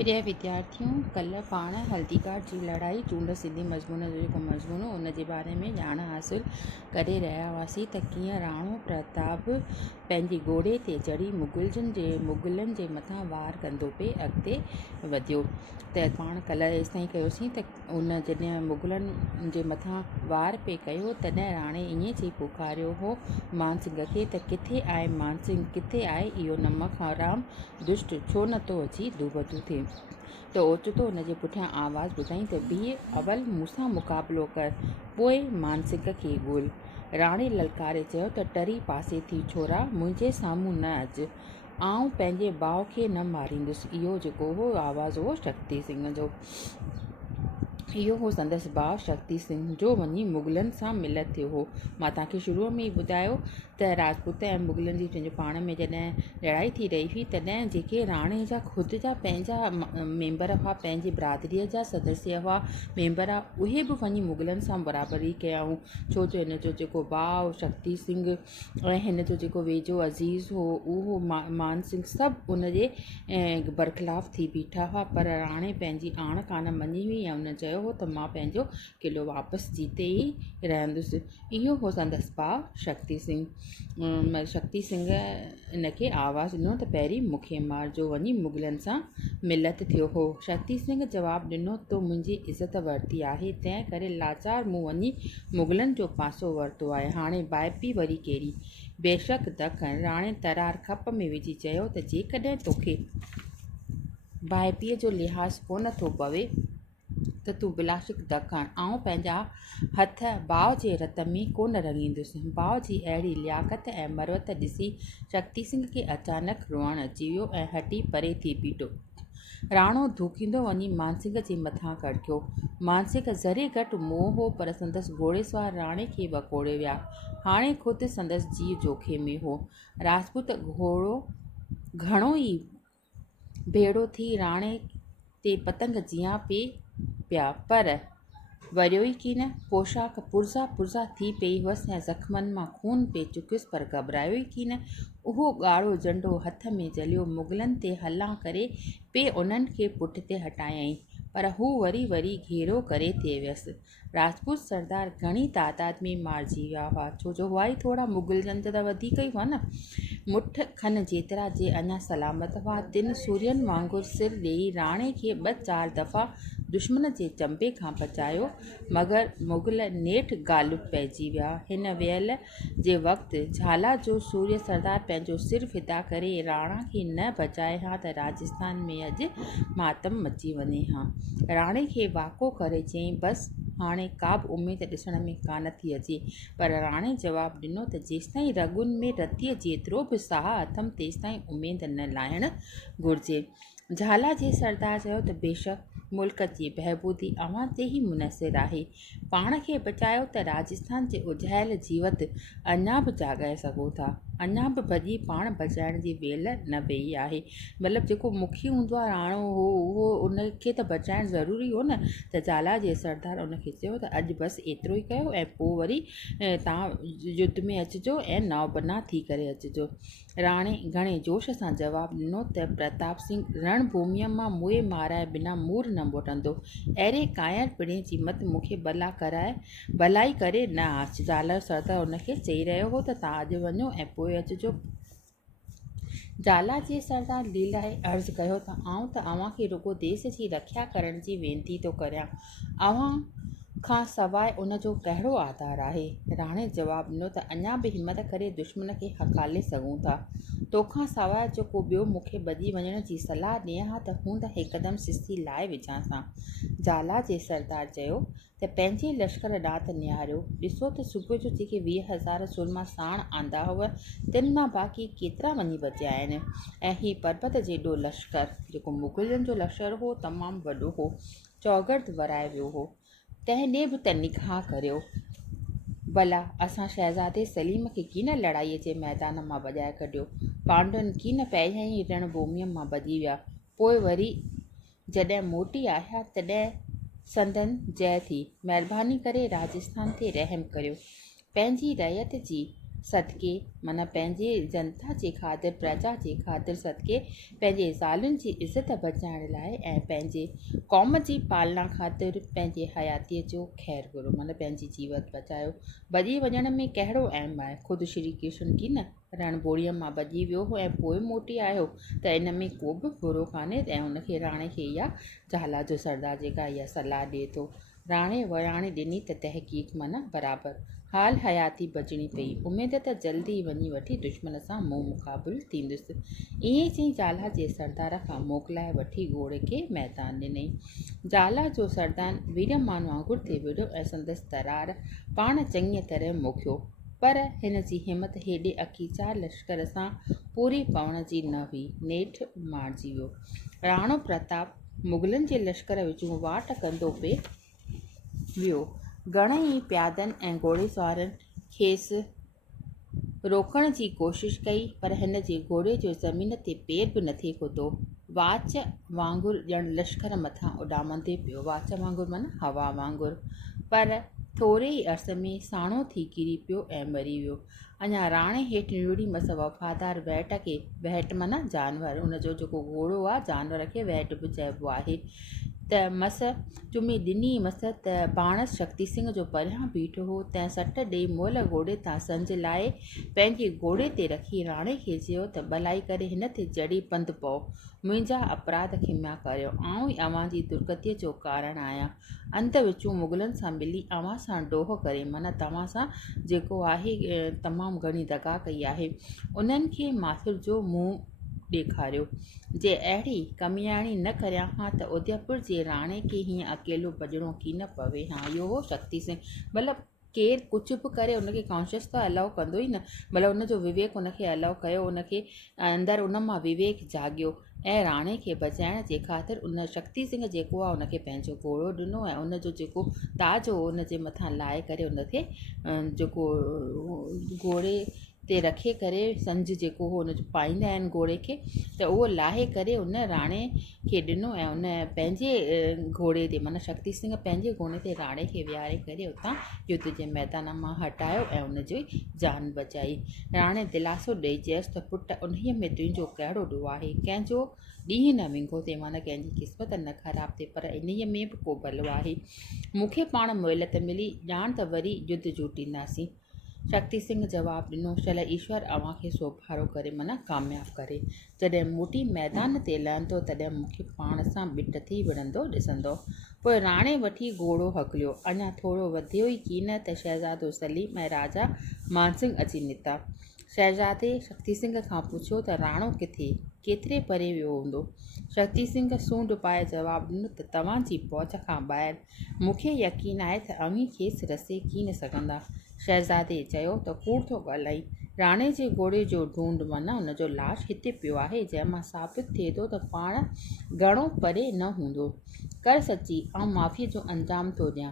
प्रिय विद्यार्थियों, कल पाण हल्दीघाट जी लड़ाई चूंड सिंधी मज़मून जो जेको मज़मून हो उन जे बारे में ॼाण हासिल करे रहिया हुआसीं त कीअं राणो प्रताप पंहिंजे घोड़े ते चढ़ी मुग़लनि जे मथां वार कंदो पे अॻिते वधियो। त पाण कल्ह एसि ताईं कयोसीं त उन जॾहिं मुग़लनि जे मथां वार पे कयो तॾहिं राणे ईअं चई पुकारियो हो मान सिंह खे त किथे आहे मान सिंह, किथे आहे इहो नमक हराम दुष्ट, छो नथो अची दूबतू थिए। त ओचितो हुन जे पुठियां आवाज़ ॿुधाई त बीह, अवल मूंसां मुक़ाबिलो कर, पोइ मान सिंह खे ॻोल्ह। राणे ललकारे चयो त टरी पासे थी छोरा, मुंहिंजे साम्हूं न अचु, आउं पंहिंजे भाउ खे न मारींदुसि। इहो जेको हो आवाज़ु हो शक्ति सिंह जो। इहो हो संदसि भाउ शक्ति सिंह जो वञी मुग़लनि सां मिलत थियो हो। मां तव्हांखे शुरूअ में ई ॿुधायो त राजपूत ऐं मुग़लनि जी पंहिंजे पाण में जॾहिं लड़ाई थी रही हुई तॾहिं जेके राणे जा ख़ुदि जा पंहिंजा मेंबर हुआ, पंहिंजी बिरादरीअ जा सदस्य हुआ, मेंबर उहे बि वञी मुग़लनि सां बराबरी कयाऊं। छो जो हिन जो जेको भाउ शक्ति सिंह ऐं हिन जो जेको वेझो अज़ीज़ हो उहो मान सिंह सभु उन जे बरख़िलाफ़ थी बीठा हुआ, पर राणे पंहिंजी आण कान मञी हुई ऐं उन चयो हो त मां पंहिंजो क़िलो वापसि जीते ई रहंदुसि। इहो हो संदसि भाउ शक्ति सिंह। शक्ति सिंह इन खे आवाज़ु ॾिनो त पहिरीं मूंखे मार, जो वञी मुग़लनि सां मिलत थियो हो। शक्ति सिंह जवाबु ॾिनो तो मुंहिंजी इज़त वरिती आहे, तंहिं करे लाचार मूं वञी मुग़लनि जो पासो वरितो आहे, हाणे बाइपी वरी कहिड़ी। बेशक दखण, राणे तरार खप में विझी चयो त जेकॾहिं तोखे बाइपीअ जो लिहाज़ कोन थो पवे त तूं बिलाशिक दखण, आउं पंहिंजा हथ भाउ जे रत में कोन रंगींदुसि। भाउ जी अहिड़ी लियाकत ऐं मरवत ॾिसी शक्ति सिंह खे अचानक रोअणु अची वियो ऐं हटी परे थी बीठो। राणो धूकींदो वञी मानसिंह जे मथां कड़कियो। मानसिंह ज़रे घटि मोह हो, पर संदसि घोड़ेसवार राणे खे वकोड़े विया। हाणे ख़ुदि संदसि जीव जोखे में हो। राजपूत घोड़ो घणो ई भेड़ो थी राणे ते पतंग जियां पिया, पर वरियो ई कीन। पोशाक पुर्ज़ा पुर्ज़ा थी पई हुअसि ऐं ज़ख़्मनि मां खून पे चुकियुसि, पर घबरायो ई कीन। उहो ॻाढ़ो झंडो हथ में जलियो मुग़लनि ते हलां करे पे उन्हनि खे पुठिते हटायईं, पर हू वरी घेरो करे थे वियसि। राजपूत सरदार घणी तादाद में मारिजी विया हुआ, छो जो हुआ ई थोड़ा, मुग़लनि जा त वधीक ई हुआ न। मुठ खन जेतिरा जे अञा सलामत हुआ, तिन सूर्यनि वांगुरु सिर ॾेई राणे खे 2-4 दफ़ा दुश्मन जे चंबे खां बचायो, मगर मुग़ल नेठि ग़ालिब पइजी विया। हिन वियल जे वक़्तु झाला जो सूर्य सरदार पंहिंजो सिर फिदा करे राणा खे न बचाए हा त राजस्थान में अॼु मातम मची वञे हा। राणे खे वाको करे चयईं, बसि हाणे का बि उमेद ॾिसण में कान थी अचे, पर राणे जवाबु ॾिनो त जेसिताईं रॻुनि में रतीअ जेतिरो बि साह अथमि तेसिताईं उमेद न लाहिणु घुरिजे। झाला जे सरदार चयो त बेशक मुल्क जी बहबूदी अव्हां ते ई मुनसिर आहे। पाण खे बचायो त राजस्थान जे उझायल जीवत अञा बि जाॻाए सघो था, अञा बि भॼी पाण बचाइण जी वेल न वेई आहे। मतिलबु जेको मुखी हूंदो आहे राणो हो, उहो उनखे त बचाइणु ज़रूरी हो न। त झाला जे सरदार उनखे चयो त अॼु बसि एतिरो ई कयो ऐं पोइ वरी तव्हां युद्ध में अचिजो ऐं नावबना थी करे अचिजो। राणे घणे जोश सां जवाबु ॾिनो त प्रताप सिंह रणभूमीअ मां मुए माराए बिना मूर न मोटंदो। अहिड़े कायर पिणे जी मत मूंखे भलाई करे न आस। झाला सरदार उनखे चई रहियो हो त तव्हां अॼु वञो ऐं पोइ अचिजो। झाला जे सरदार लीलाए अर्ज़ु कयो त आउं त अव्हांखे रुॻो देश जी रखिया करण जी वेनती थो करियां, अव्हां खां सवाइ उन जो कहिड़ो आधार आहे। राणे जवाबु ॾिनो त अञा बि हिमत करे दुश्मन खे हकाले सघूं था। तोखां सवाइ जो को ॿियो मूंखे भॼी वञण जी सलाह ॾिए हा त हू त हिकदमि सिस्ती लाइ विझांसां। झाला जे सरदार चयो त पंहिंजे लश्कर ॾांहुं त निहारियो, ॾिसो त सुबुह जो जेके 20,000 सुरमा साण आंदा हुआ, तिन मां बाक़ी केतिरा वञी बचिया आहिनि। ऐं ही पर्बत जेॾो लश्कर जेको मुग़लनि जो लश्कर हो तमामु वॾो हो, चौगर्द वराए वियो हो। तंहिं ॾे बि त निगाह करियो भला, असां शहज़ादे सलीम खे कीन लड़ाईअ जे मैदान मां भॼाए कढियो, पांडुअनि कीन पहिरियां ई रणभूमीअ मां भॼी विया, पोइ वरी जॾहिं मोटी आया तॾहिं संदन जय थी। महिरबानी करे राजस्थान ते रहम करियो, पंहिंजी रयत जी सदके माना पंहिंजे जनता जे ख़ातिर प्रजा जे ख़ातिर सदके पंहिंजे ज़ालुनि जी इज़त बचाइण लाइ ऐं पंहिंजे क़ौम जी पालना ख़ातिर पंहिंजे हयातीअ जो ख़ैरु घुरो माना पंहिंजी जीवत बचायो। भॼी वञण में कहिड़ो अहम आहे? ख़ुदि श्री कृष्ण की न रणॿोड़ीअ मां भॼी वियो हो ऐं पोइ मोटी आयो त इन में को बि बुरो कान्हे। ऐं उनखे राणे खे इहा झाला जो सरदार जेका इहा सलाह ॾिए थो। राणे वराणे ॾिनी त तहक़ीक़ माना बराबरि हाल हयाती बचणी पई। उमेद त जल्दी ई वञी वठी दुश्मन सां मुंहुं मुक़ाबिल थींदुसि। ईअं चई जाला जे सरदार खां मोकिलाए वठी घोड़े खे मैदान ॾिनई। जाला जो सरदार वीरमान वांगुरु थी विढ़ियो ऐं संदसि तरार पाण चङीअ तरह मोकियो। पर हिन जी हिमत हेॾे अखी 4 लश्कर सां पूरी पवण जी न हुई। नेठि मारिजी वियो। राणो प्रताप मुगलनि जे लश्कर विचूं वाट कंदो पिए वियो। घणई प्यादनि ऐं घोड़ेसवारनि खेसि रोकण जी कोशिश कई पर हिन जे घोड़े जो ज़मीन ते पेर बि न थिए कुतो। वाच वांगुरु ॼण लश्कर मथां उॾामंदे पियो। वाच वांगुरु माना हवा वांगुरु। पर थोरे ई अर्से में साणो थी किरी पियो ऐं मरी वियो। अञा राणे हेठि निड़ी मस वफ़ादार वैट खे वैट माना जानवर उनजो जेको घोड़ो आहे जानवर खे वैट बि चइबो आहे त मस चुमी ॾिनी मस त पाणसि शक्ति सिंह जो परियां बीठो हो। तंहिं सट ॾेई मुअल घोड़े तां संज लाइ पंहिंजे घोड़े ते रखी राणे खे चयो त भलाई करे हिन ते चढ़ी पंधु पओ। मुंहिंजा अपराध खिमिया करियो। आऊं ई अव्हांजी दुर्गतीअ जो कारण आहियां। अंत विचूं मुगलनि सां मिली अव्हां सां डोह करे माना तव्हां सां जेको आहे तमामु घणी दगा कई आहे उन्हनि खे माथुर जो मुंहुं ॾेखारियो। जे अहिड़ी कमियाणी न करियां हा त उदयपुर जे राणे खे हीअं अकेलो भॼणो की न पवे हा। इहो हो शक्ति सिंह। मतिलबु केरु कुझु बि करे उनखे कॉन्शियस त अलाउ कंदो ई न। मतिलबु उनजो विवेक उनखे अलाउ कयो। उनखे अंदरि उन मां विवेक जाॻियो ऐं राणे खे बचाइण जे ख़ातिर उन शक्ति सिंह जेको आहे उनखे पंहिंजो घोड़ो ॾिनो ऐं उनजो जेको ताज हो उनजे मथां लाहे करे उनखे जेको घोड़े ते रखे करे संज जेको हो उनजो पाईंदा आहिनि घोड़े खे त उहो लाहे करे उन राणे खे ॾिनो ऐं उन पंहिंजे घोड़े ते माना शक्ति सिंह पंहिंजे घोड़े ते राणे खे विहारे करे उतां युद्ध जे मैदान मां हटायो ऐं उनजी जान बचाई। राणे दिलासो ॾेई चयसि त पुट उन्हीअ में तुंहिंजो कहिड़ो ॾोह आहे। कंहिंजो ॾींहुं न विंगो थिए माना कंहिंजी क़िस्मत न ख़राबु थिए पर इन्हीअ में बि को भलो आहे। मूंखे पाण मोहलत मिली ॼाण त वरी युद्ध जूटींदासीं। शक्ति सिंह जवाबु ॾिनो शल ईश्वर अव्हांखे सोभारो करे माना कामयाबु करे। जॾहिं मोटी मैदान ते लहंदो तॾहिं मूंखे पाण सां बिट थी विढ़ंदो ॾिसंदो। पोइ राणे वठी घोड़ो हकिलियो। अञा थोरो वधियो ई की न त शहज़ादो सलीम ऐं राजा मानसिंह अची निकिता। शहज़ादे शक्ति सिंह खां पुछियो त राणो किथे केतिरे परे वियो हूंदो। शक्ति सिंह सूंड पाए जवाबु ॾिनो त तव्हांजी पहुच खां ॿाहिरि। मूंखे यकीन आहे त अव्हीं खेसि रसे की न सघंदा। शहज़ादे चयो त कूड़ थो ॻाल्हाई। राणे जे घोड़े जो ढूंढ माना हुनजो लाश हिते पियो आहे जंहिंमां साबित थिए थो त पाण घणो परे न हूंदो। कर सची आउं माफ़ीअ जो अंजाम थो ॾियां।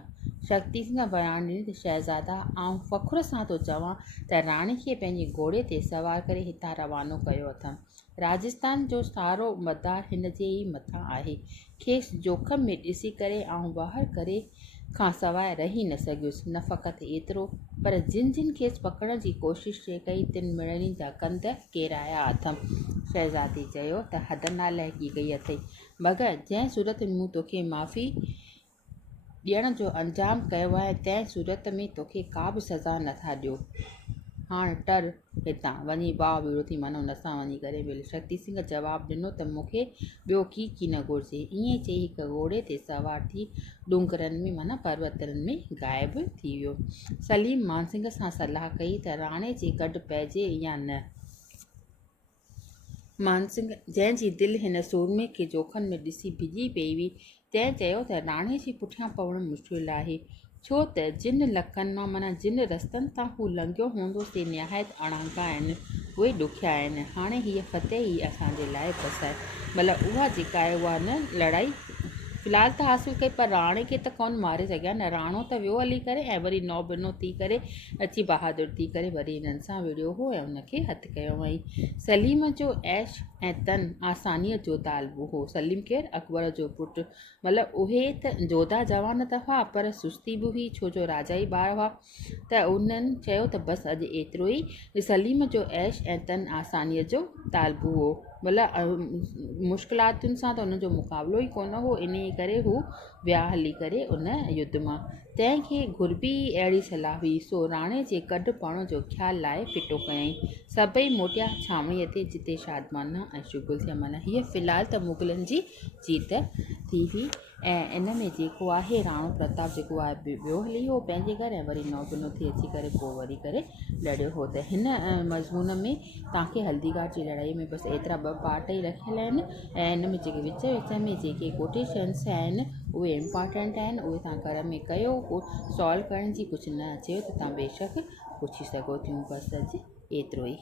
शक्ति सिंह बयानु ॾिनी त शहज़ादा आउं फ़ख़ुर सां थो चवां त राणे खे पंहिंजे घोड़े ते सवार करे हितां रवानो कयो अथमि। राजस्थान जो सारो मदार हिन जे ई मथां आहे। खेसि जोखम में ॾिसी करे आउं ॿाहिरि करे खां सवाइ रही न सघियुसि। न फ़क़ति एतिरो पर जिन जिन खेसि पकड़ण जी कोशिशि कई तिन मिड़नी जा कंध केराया अथमि। शहज़ादी चयो त हद नालाइकी कई अथई मगर जंहिं सूरत में मूं तोखे माफ़ी ॾियण जो अंजाम कयो आहे तंहिं सूरत में तोखे का बि सज़ा नथा ॾियो। हाणे टर हितां वञी भाउ विड़ो थी माना हुन सां वञी करे मिल। शक्ति सिंह जवाबु ॾिनो त मूंखे ॿियो की न घुरिजे। ईअं चई हिकु घोड़े ते सवार थी डूंगरनि में माना पर्वतनि में गाइब थी वियो। सलीम मानसिंह सां सलाह कई त राणे जे गॾु पइजे या न। मानसिंह जंहिंजी दिलि हिन सूरमे खे जोखन में ॾिसी भिॼी पई हुई तंहिं चयो त राणे जे पुठियां पवणु मुश्किल आहे छो त जिन लखनि मां माना जिन रस्तनि तां हू लंघियो हूंदो से निहायत अणांगा आहिनि। उहे ॾुखिया आहिनि। हाणे हीअ फतेह ई असांजे लाइ बसि आहे। मतिलबु उहा जेका आहे उहा न लड़ाई फ़िलहालु त हासिलु कई पर राणे खे त कोन मारे सघिया न। राणो त वियो हली करे ऐं वरी नौ बिनो थी करे अची बहादुर थी करे वरी हिननि सां विड़ियो हो ऐं उनखे हथु कयो हुअईं। सलीम जो ऐश ऐं तन आसानीअ जो तालबो हो। सलीम केरु? अकबर जो पुटु। मतिलबु उहे त जोधा जवान त हुआ पर सुस्ती बि हुई, छो जो राजा ई ॿार हुआ। त उन्हनि चयो त बसि अॼु एतिरो ई। सलीम जो ऐश ऐं तन आसानीअ जो तालबो हो। मतिलबु मुश्किलातुनि सां त उनजो मुक़ाबिलो ई कोन हो, इन करे हू विया हली करे उन युद्ध मां। तंहिंखे घुर्बी अहिड़ी सलाह हुई, सो राणे जे कढ पाउण जो ख़्यालु लाइ फिटो कयईं। सभई मोटिया छावणीअ ते, जिते शादमाना ऐं शुगुल थिया। माना हीअ फ़िलहालु त मुगलनि जी जीत थी हुई ऐं इन में जेको आहे राणो प्रताप जेको आहे ॿियो हली हो पंहिंजे घर ऐं वरी नौबनो थी अची करे पोइ वरी करे लड़ियो हो। त हिन मज़मून में तव्हांखे हल्दीघाट जी लड़ाई में बसि एतिरा 2 पार्ट ई रखियल आहिनि ऐं इन में जेके विच विच में जेके कोटेशन्स आहिनि उहे इम्पॉर्टेंट आहिनि, उहे तव्हां घर में कयो। सॉल्व करण जी कुझु न अचेव त तव्हां बेशक पुछी सघो थियूं। बसि अॼु एतिरो ई।